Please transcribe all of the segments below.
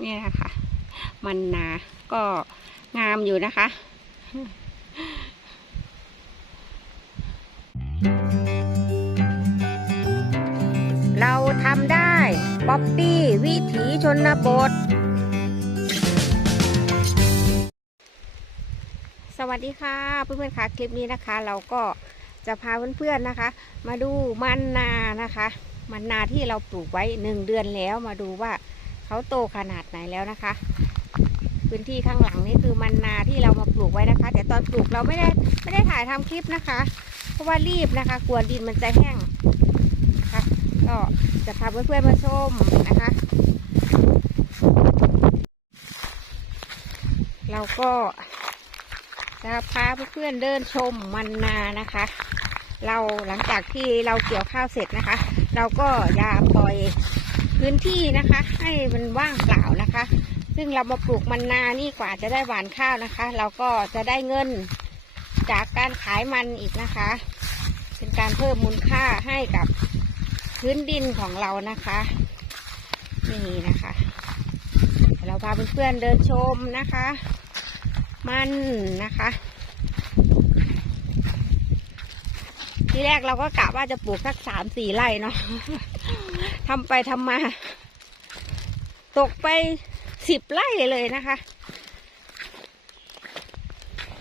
เนี่ยค่ะมันนาก็งามอยู่นะคะเราทำได้ป๊อปปี้วิถีชนบท สวัสดีค่ะเพื่อนๆค่ะคลิปนี้นะคะ เราก็จะพาเพื่อนๆนะคะ มาดูมันนานะคะ มันนาที่เราปลูกไว้หนึ่งเดือนแล้วมาดูว่า เขาโตขนาดไหนแล้วนะคะ พื้นที่ข้างหลังนี่คือมันนาที่เรามาปลูกไว้นะคะ แต่ตอนปลูกเราไม่ได้ไม่ได้ถ่ายทำคลิปนะคะ เพราะว่ารีบนะคะ กลัวดินมันจะแห้งนะคะก็จะพาเพื่อนๆมาชมนะคะ เราก็จะพาเพื่อนๆเดินชมมันนานะคะ เราหลังจากที่เราเกี่ยวข้าวเสร็จนะคะ เราก็ยาปล่อย พื้นที่นะคะ ให้มันว่างเปล่านะคะ ซึ่งเรามาปลูกมันนานี่กว่าจะได้หวานข้าวนะคะ เราก็จะได้เงินจากการขายมันอีกนะคะ เป็นการเพิ่มมูลค่าให้กับพื้นดินของเรานะคะนี่นะคะเดี๋ยวเราพาเพื่อนๆเดินชมนะคะ มันนะคะทีแรกเราก็กะว่าจะปลูกสักสามสี่ไร่เนาะ ทำไปทำมา ตกไปสิบไร่เลยนะคะ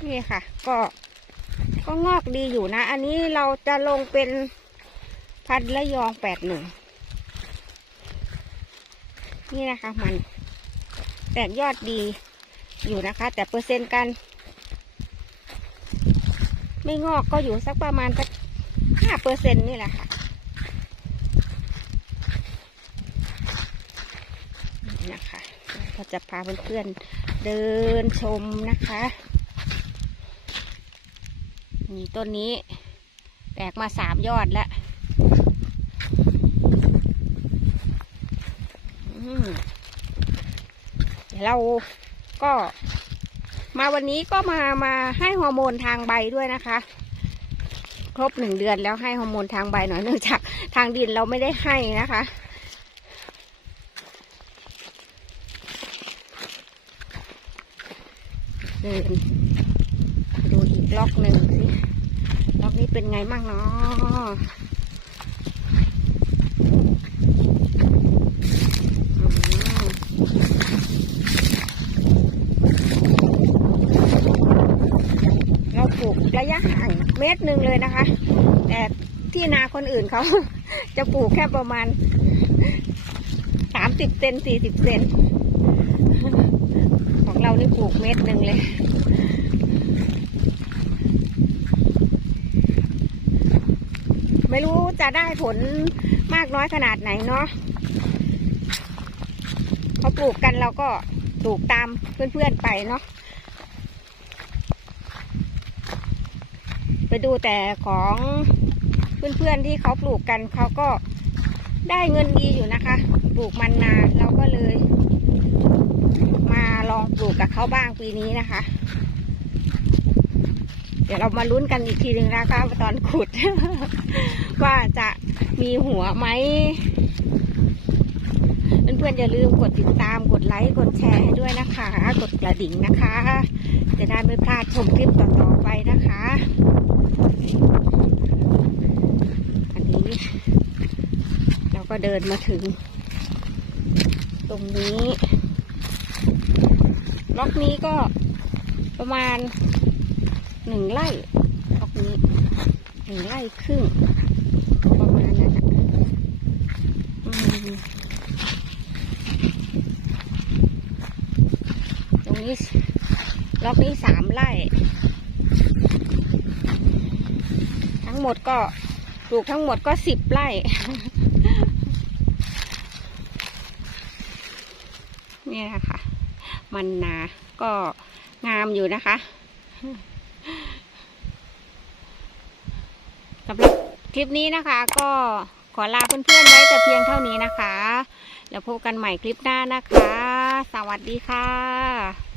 นี่ค่ะ ก็ก็งอกดีอยู่นะ อันนี้เราจะลงเป็นพันธุ์ระยองแปดหนึ่ง นี่นะคะมัน แตกยอดดีอยู่นะคะ แต่เปอร์เซ็นต์การไม่งอกก็อยู่สักประมาณสักห้าเปอร์เซ็นต์นี่แหละค่ะ นะคะก็จะพาเพื่อนๆเดินชมนะคะนี่ต้นนี้แตกมาสามยอดแล้วเดี๋ยวเราก็มาวันนี้ก็มามาให้ฮอร์โมนทางใบด้วยนะคะ ครบหนึ่งเดือนแล้วให้ฮอร์โมนทางใบหน่อยเนื่องจากทางดินเราไม่ได้ให้นะคะ เดินดูอีกล็อกหนึ่งสิล็อกนี้เป็นไงบ้างเนาะเราปลูกระยะห่างเมตรหนึ่งเลยนะคะ แต่ที่นาคนอื่นเขาจะปลูกแค่ประมาณสามสิบเซนสี่สิบเซน นี่ปลูกเม็ดหนึ่งเลย ไม่รู้จะได้ผลมากน้อยขนาดไหนเนาะเขาปลูกกันเราก็ปลูกตามเพื่อนๆไปเนาะไปดูแต่ของเพื่อนๆที่เขาปลูกกันเขาก็ได้เงินดีอยู่นะคะ ปลูกมันนาเราก็เลย กับเขาบ้างปีนี้นะคะ เดี๋ยวเรามาลุ้นกันอีกทีหนึ่งนะคะตอนขุด ว่าจะมีหัวไหมเพื่อนๆอย่าลืมกดติดตามกดไลค์กดแชร์ให้ด้วยนะคะ กดกระดิ่งนะคะ จะได้ไม่พลาดชมคลิปต่อๆไปนะคะ อันนี้ เราก็เดินมาถึง ตรงนี้ ล็อกนี้ก็ประมาณหนึ่งไร่ล็อกนี้หนึ่งไร่ครึ่งประมาณนั้นตรงนี้ล็อกนี้สามไร่ ทั้งหมดก็ปลูกทั้งหมดก็สิบไร่เนี่ยค่ะ มันนาก็งามอยู่นะคะสำหรับคลิปนี้นะคะ ก็ขอลาเพื่อนๆไว้แต่เพียงเท่านี้นะคะ แล้วพบกันใหม่คลิปหน้านะคะ สวัสดีค่ะ